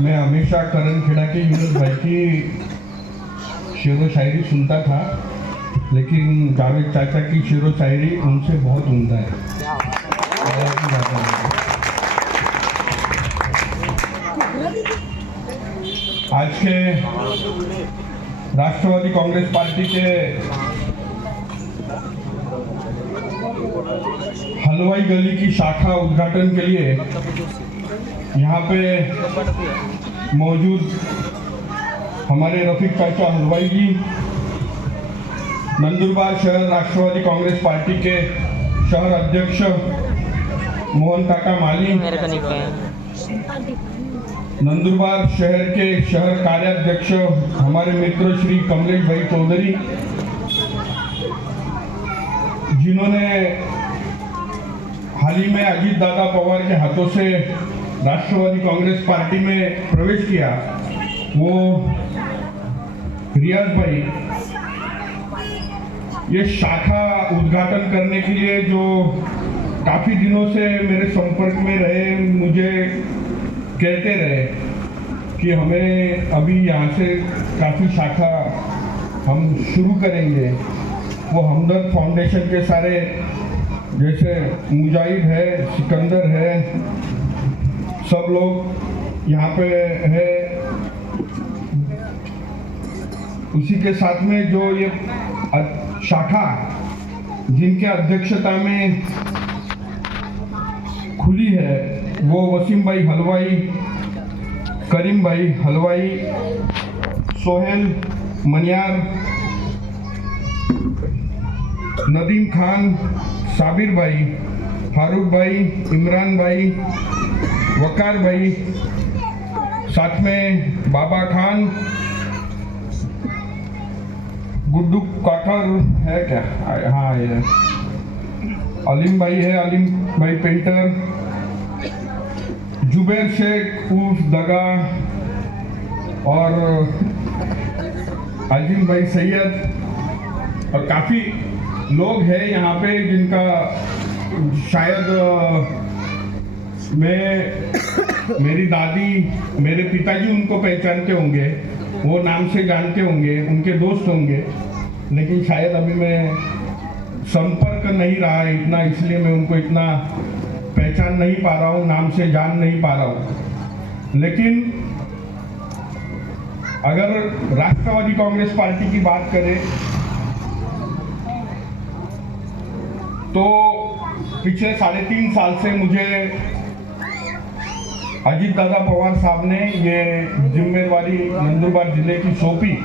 मैं हमेशा करण खेड़ा के यूनुस भाई की शेरो शायरी सुनता था, लेकिन जावेद चाचा की शेरो शायरी उनसे बहुत उम्दा है। आज के राष्ट्रवादी कांग्रेस पार्टी के हलवाई गली की शाखा उद्घाटन के लिए यहाँ पे मौजूद हमारे रफीक चाचा हलवाई जी, नंदुरबार शहर राष्ट्रवादी कांग्रेस पार्टी के शहर अध्यक्ष मोहन काका माली, नंदुरबार शहर के शहर कार्याध्यक्ष हमारे मित्र श्री कमलेश भाई चौधरी, जिन्होंने हाल ही में अजीत दादा पवार के हाथों से राष्ट्रवादी कांग्रेस पार्टी में प्रवेश किया, वो रियाज भाई, ये शाखा उद्घाटन करने के लिए जो काफी दिनों से मेरे संपर्क में रहे, मुझे कहते रहे कि हमें अभी यहाँ से काफ़ी शाखा हम शुरू करेंगे। वो हमदर्द फाउंडेशन के सारे जैसे मुजाहिद है, सिकंदर है, सब लोग यहाँ पे है। उसी के साथ में जो ये शाखा जिनके अध्यक्षता में खुली है, वो वसीम भाई हलवाई, करीम भाई हलवाई, सोहेल मनियार, नदीम खान, साबिर भाई, फारूक भाई, इमरान भाई, वकार भाई, साथ में बाबा खान, गुड्डू काकर है क्या, हाँ है, अलीम भाई है, अलीम भाई पेंटर, जुबैर शेख उर्फ दगा और अजीम भाई सैयद और काफ़ी लोग हैं यहाँ पे जिनका शायद मेरी दादी, मेरे पिताजी उनको पहचानते होंगे, वो नाम से जानते होंगे, उनके दोस्त होंगे, लेकिन शायद अभी मैं संपर्क नहीं रहा है इतना, इसलिए मैं उनको इतना पहचान नहीं पा रहा हूँ, नाम से जान नहीं पा रहा हूँ। लेकिन अगर राष्ट्रवादी कांग्रेस पार्टी की बात करें तो पिछले 3.5 साल से मुझे अजीत दादा पवार साहब ने ये जिम्मेवारी नंदुरबार जिले की सौंपी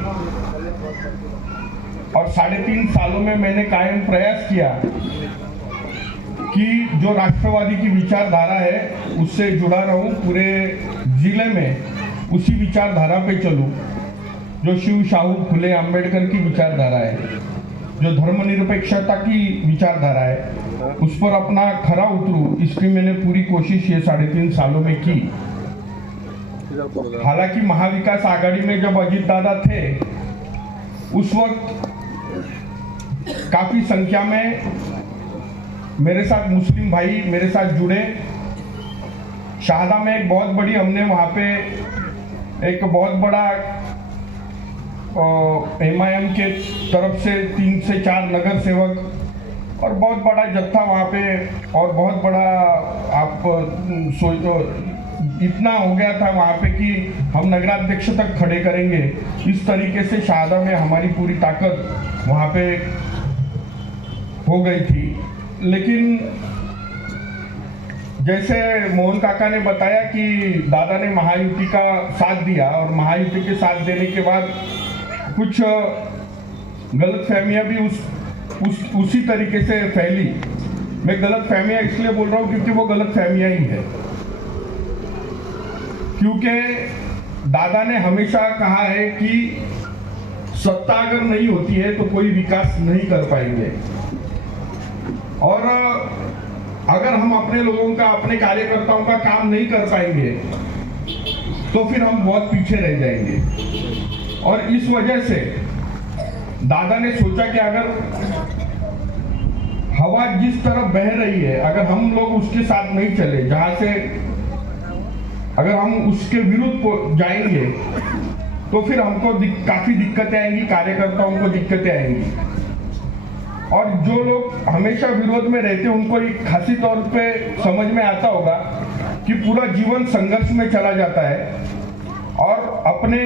और 3.5 सालों में मैंने कायम प्रयास किया कि जो राष्ट्रवादी की विचारधारा है उससे जुड़ा रहूं, पूरे जिले में उसी विचारधारा पे चलूं, जो शिव शाहू फुले अंबेडकर की विचारधारा है, जो धर्मनिरपेक्षता की विचारधारा है, उस पर अपना खरा उतरूं, इसकी मैंने पूरी कोशिश ये 3.5 सालों में की। हालांकि महाविकास आघाड़ी में जब अजीत दादा थे उस वक्त काफी संख्या में मेरे साथ मुस्लिम भाई मेरे साथ जुड़े। शाहदा में एक बहुत बड़ी, हमने वहाँ पे एक बहुत बड़ा MIM के तरफ से 3 से 4 नगर सेवक और बहुत बड़ा जत्था वहाँ पे, और बहुत बड़ा आप सोचो इतना हो गया था वहाँ पे कि हम नगराध्यक्ष तक खड़े करेंगे, इस तरीके से शाहदा में हमारी पूरी ताकत वहाँ पे हो गई थी। लेकिन जैसे मोहन काका ने बताया कि दादा ने महायुति का साथ दिया और महायुति के साथ देने के बाद कुछ गलतफहमियां भी उसी तरीके से फैली। मैं गलतफहमियां इसलिए बोल रहा हूँ क्योंकि वो गलतफहमियां ही है, क्योंकि दादा ने हमेशा कहा है कि सत्ता अगर नहीं होती है तो कोई विकास नहीं कर पाएंगे, और अगर हम अपने लोगों का, अपने कार्यकर्ताओं का काम नहीं कर पाएंगे तो फिर हम बहुत पीछे रह जाएंगे। और इस वजह से दादा ने सोचा कि अगर हवा जिस तरफ बह रही है, अगर हम लोग उसके साथ नहीं चले, जहां से अगर हम उसके विरुद्ध जाएंगे तो फिर हमको काफी दिक्कतें आएंगी, कार्यकर्ताओं को दिक्कतें आएंगी। और जो लोग हमेशा विरोध में रहते हैं उनको एक खासी तौर पे समझ में आता होगा कि पूरा जीवन संघर्ष में चला जाता है और अपने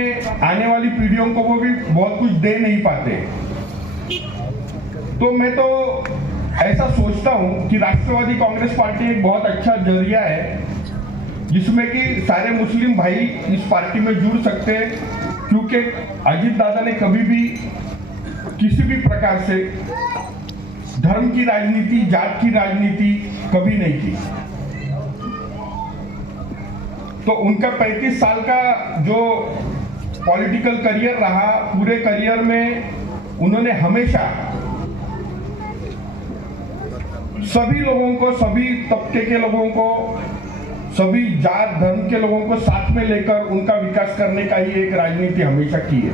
आने वाली पीढ़ियों को वो भी बहुत कुछ दे नहीं पाते। तो मैं तो ऐसा सोचता हूं कि राष्ट्रवादी कांग्रेस पार्टी एक बहुत अच्छा जरिया है जिसमें कि सारे मुस्लिम भाई इस पार्टी में जुड़ सकते हैं, क्योंकि अजीत दादा ने कभी भी किसी भी प्रकार से धर्म की राजनीति, जात की राजनीति कभी नहीं की। तो उनका 35 साल का जो पॉलिटिकल करियर रहा, पूरे करियर में उन्होंने हमेशा सभी लोगों को, सभी तबके के लोगों को, सभी जात धर्म के लोगों को साथ में लेकर उनका विकास करने का ही एक राजनीति हमेशा की है।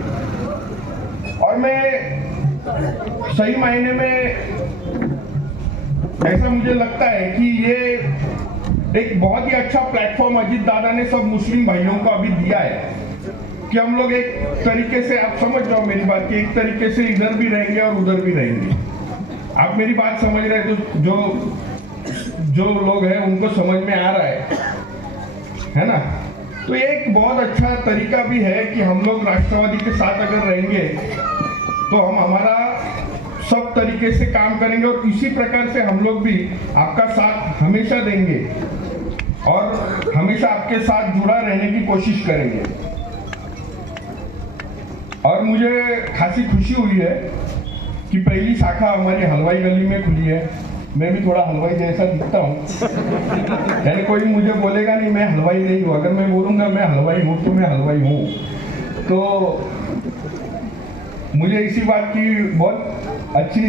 और मैं सही मायने में ऐसा मुझे लगता है कि ये एक बहुत ही अच्छा प्लेटफॉर्म अजीत दादा ने सब मुस्लिम भाइयों को अभी दिया है कि हम लोग एक तरीके से, आप समझ जाओ मेरी बात, कि एक तरीके से इधर भी रहेंगे और उधर भी रहेंगे। आप मेरी बात समझ रहे हैं तो जो लोग हैं उनको समझ में आ रहा है ना। तो ये एक बहुत अच्छा तरीका भी है कि हम लोग राष्ट्रवादी के साथ अगर रहेंगे तो हम हमारा सब तरीके से काम करेंगे और इसी प्रकार से हम लोग भी आपका साथ हमेशा देंगे और हमेशा आपके साथ जुड़ा रहने की कोशिश करेंगे। और मुझे खासी खुशी हुई है कि पहली शाखा हमारी हलवाई गली में खुली है। मैं भी थोड़ा हलवाई जैसा दिखता हूँ, यानी कोई मुझे बोलेगा नहीं मैं हलवाई नहीं हूँ। अगर मैं बोलूँगा मैं हलवाई हूँ तो मैं हलवाई हूँ। तो मुझे इसी बात की बहुत अच्छी